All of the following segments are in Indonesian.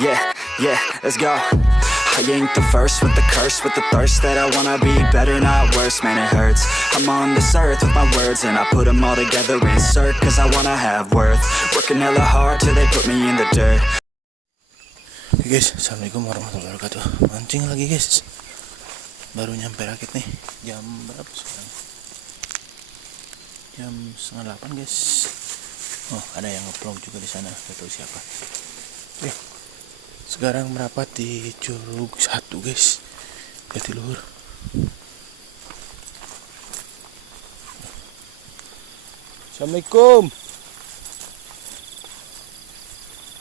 Yeah, yeah, let's go. I ain't the first with the curse, with the thirst that I wanna be better, not worse, man it hurts. I'm on this earth with my words and I put them all together, insert, cause I wanna have worth. Working hella hard till they put me in the dirt. Oke guys, assalamualaikum warahmatullahi wabarakatuh. Mancing lagi guys. Baru nyampe rakit nih. Jam berapa sekarang? Jam 7:30 guys. Oh, ada yang nge-vlog juga di sana. Gak tahu siapa. Oke. Sekarang merapat di Curug 1 guys. Jatiluhur. Assalamualaikum.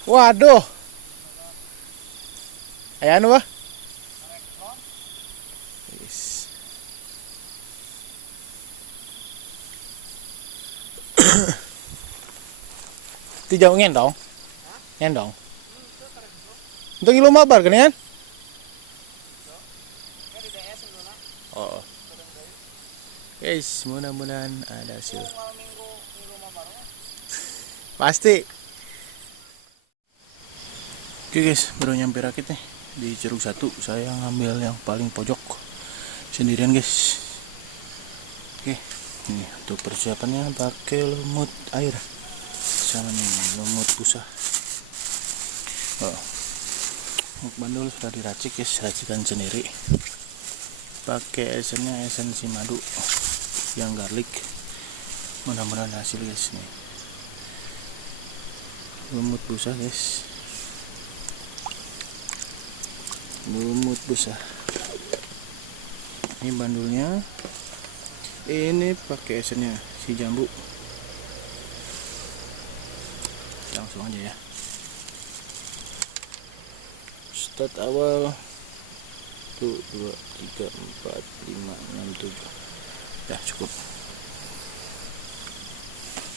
Waduh. Ayan ba? Yes. Ti jauh ngendong? Ngendong. Untuk ilu mabar kan yan? Oh. Guys, mudah-mudahan ada hasil. Pasti. Oke guys, baru nyampe rakit nih di Curug 1. Saya ngambil yang paling pojok sendirian guys. Oke, nih untuk persiapannya pakai lumut air sama nih lumut busa. Oh, bandul sudah diracik guys, racikan sendiri. Pakai esennya esensi madu yang garlic. Mudah-mudahan hasil guys nih. Lumut busa guys. Lumut busa. Ini bandulnya. Ini pakai esennya si jambu. Langsung aja ya. Start awal. 1, 2, 3, 4, 5, 6, 7. Ya cukup.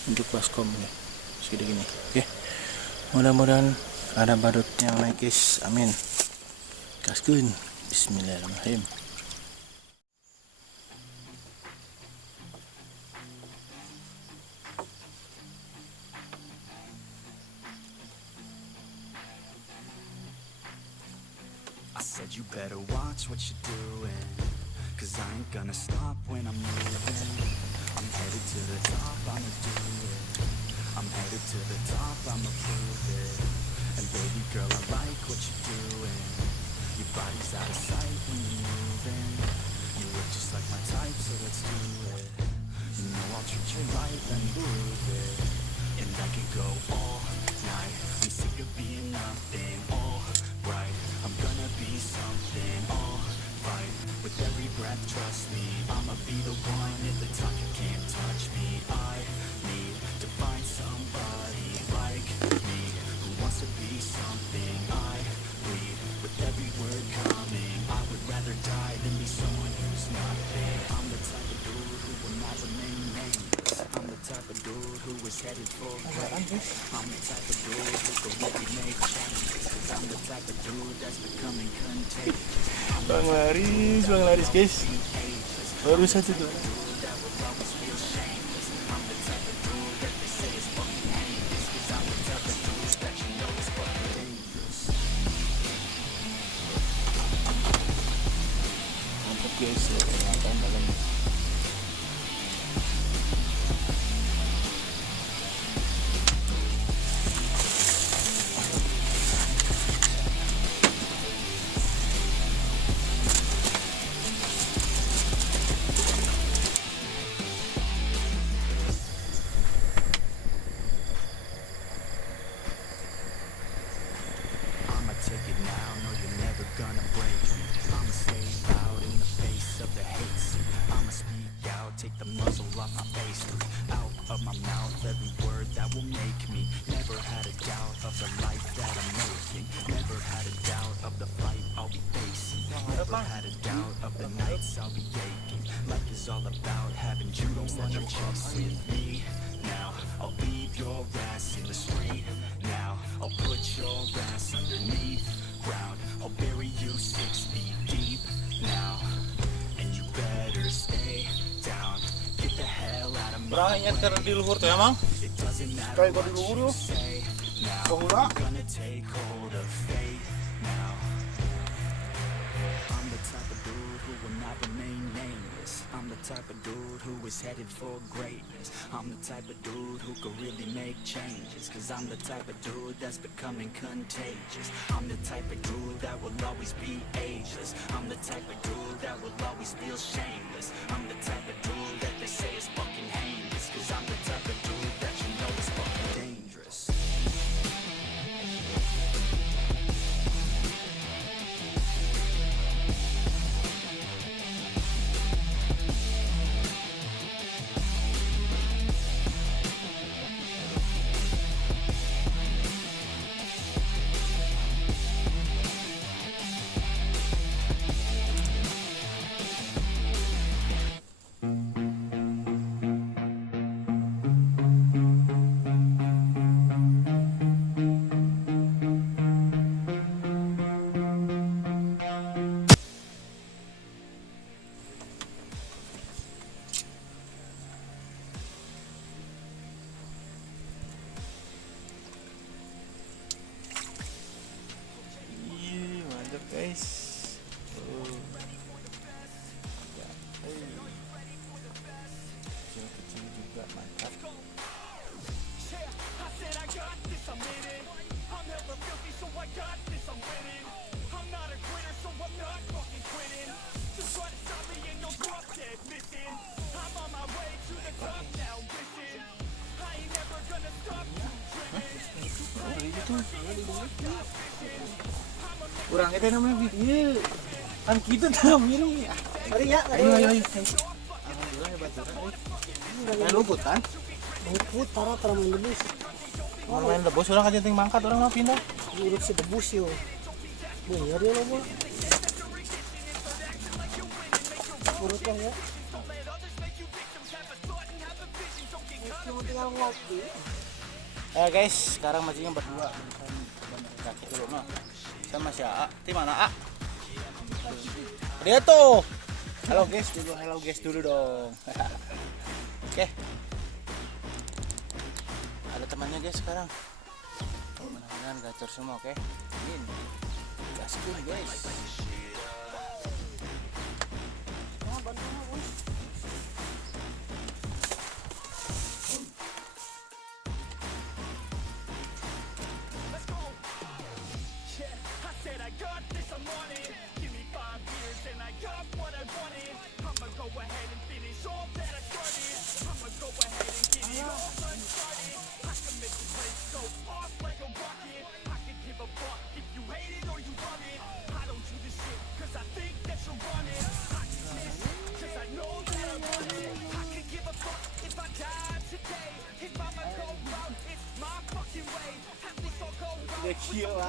Untuk baskom ya. Segini gini. Oke. Mudah-mudahan ada badut yang naik guys. Amin. Kaskeun. Bismillahirrahmanirrahim. I said you better watch what you're doing, cause I ain't gonna stop when I'm moving. I'm headed to the top, I'ma do it. I'm headed to the top, I'ma prove it. And baby girl, I like what you're doing. Your body's out of sight when you're moving. You look just like my type, so let's do it. You know I'll treat you right, let me prove it. And I can go all night. I'm sick of being nothing, all right. I'm gonna be something, all right. With every breath, trust me, I'ma be the one at the top. You can't touch me. I need to find somebody like me who wants to be something. I bleed with every word coming. I would rather die than be someone who's nothing. I'm the type of dude who will not remain nameless. I'm the type of dude who is headed for greatness. I'm the type of dude who can really make changes. Cause I'm the type of dude that's becoming contagious. Bang Laris guys. Baru satu tuh. Mantap guys, kelihatan dalam. Take it now, no you're never gonna break me. I'ma stay loud in the face of the hate. I'ma speak out, take the muzzle off my face. Out of my mouth every word that will make me. Never had a doubt of the life that I'm making. Never had a doubt of the fight I'll be facing. Never had a doubt of the nights I'll be aching. Life is all about having dreams that you're chasing. With me now, I'll leave your ass in the street. Now I'll put your ass underneath ground. I'll bury you 6 feet deep now. And you better stay down. Get the hell out of my Berani nyetir di luhur tuh emang? It doesn't matter Kayak what di luhur you yuk. say now. Bahula. I'm gonna take hold of fate of dude who will not remain nameless. I'm the type of dude who is headed for greatness. I'm the type of dude who could really make changes. Cause I'm the type of dude that's becoming contagious. I'm the type of dude that will always be ageless. I'm the type of dude that will always feel shameless. I'm the type of dude that they say is fucking heinous. Cause I'm the type of dude that you know is fucking dangerous. Ih, mantap guys. Kecil-kecil juga mantap. Kurang itu namanya video. Kan kita tahu ini. Mari ya, Ayo. Alhamdulillah hebat banget. Main luput kan? Luput para main debus. Orang main debus orang aja ting mangkat orang mah pindah. Urut si debus yo. Bener dia lo boh. Urut kan ya. Cuma tinggal ngopi. Guys, sekarang mancingnya berdua. Kaki dulu nah. Sama si A. Di mana A? Dia tuh. Halo guys dulu dong. Oke. Ada temannya guys sekarang. Mudah-mudahan gacor semua, oke? Ini gaskun guys. Gila.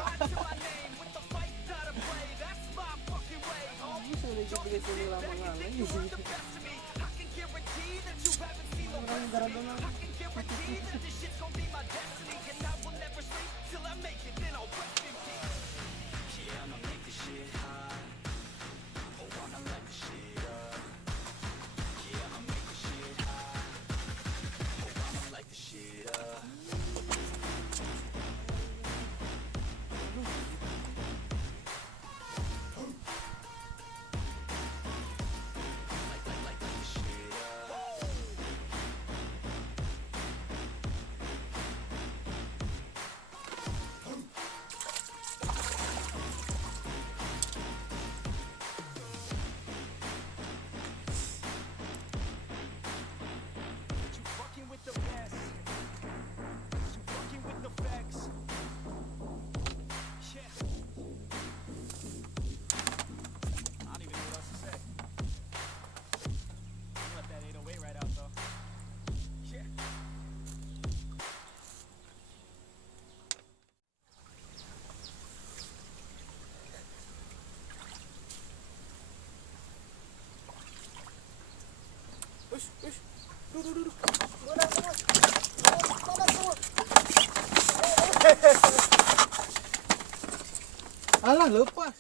Alah lepas.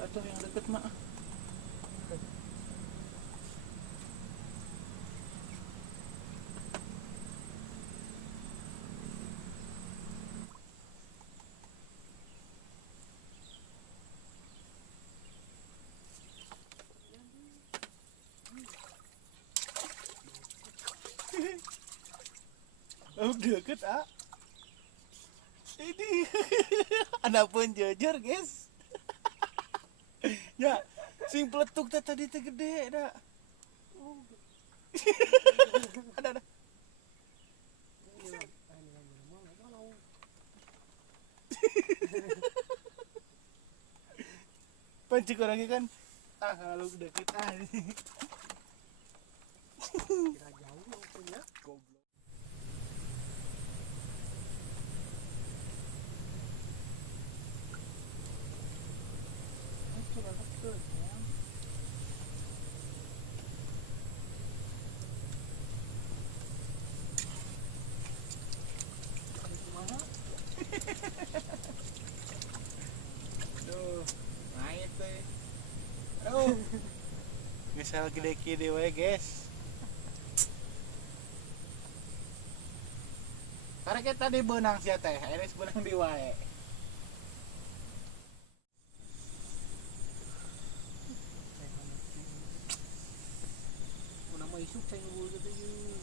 Tato yang deket mak. deket ah. Ini anak pun jujur guys. Ya, sing peletuk tadi teh gede dah. Ada. Pancing orangnya kan. Kalau deket ah. Kira jauh lo punya. Goblok. Aduh, naik teh. Aduh. Misal gede-gede we guys. Karena kita di benang sia teh, ini benang di wae. Mau nama isuk saya nunggu gitu yuk.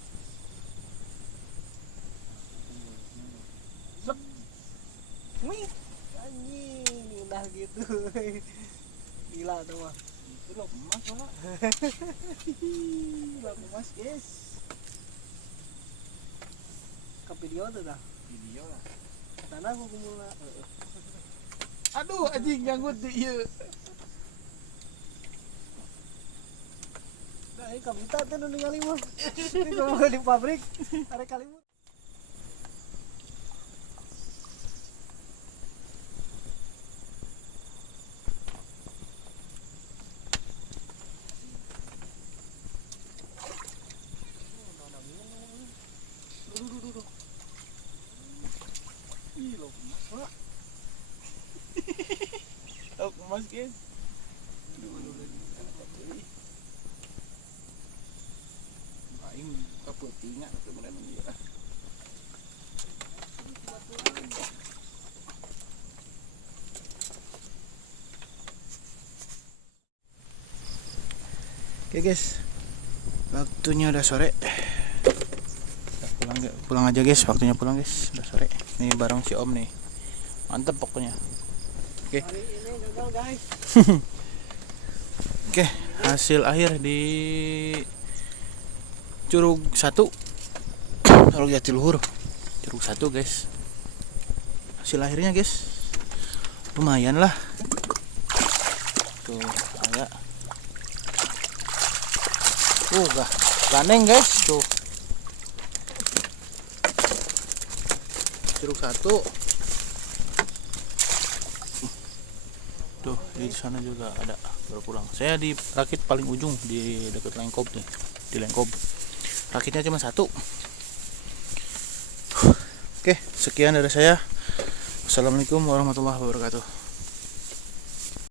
Sep. Wih, anjing udah gitu. Gila tuh mah. Itu lo emas lah. Lo emas guys. Ke video tuh dah. Video lah. Tanah aku kumula. Aduh anjing nyangkut di ieu. Nah, ini kabita tuh nu ningali mah. Ini kalau di pabrik ada kali mah. Ih, lo emas lah. Lo emas guys. Aing kapeutingan sebenarnya dia. Oke guys, waktunya udah sore. Udah pulang aja guys, waktunya pulang guys, udah sore. Nih bareng si Om nih, mantep pokoknya. Oke. Hari ini gagal guys. Oke, hasil akhir di Curug 1 Curug Jatiluhur, Curug 1 guys. Hasil akhirnya guys, lumayan lah. Tuh ada. Ganeng guys tuh. Curug 1. Tuh di sana juga ada baru pulang. Saya di rakit paling ujung di dekat Lengkob nih, di Lengkob. Rakitnya cuma 1. Oke, sekian dari saya. Assalamualaikum warahmatullahi wabarakatuh.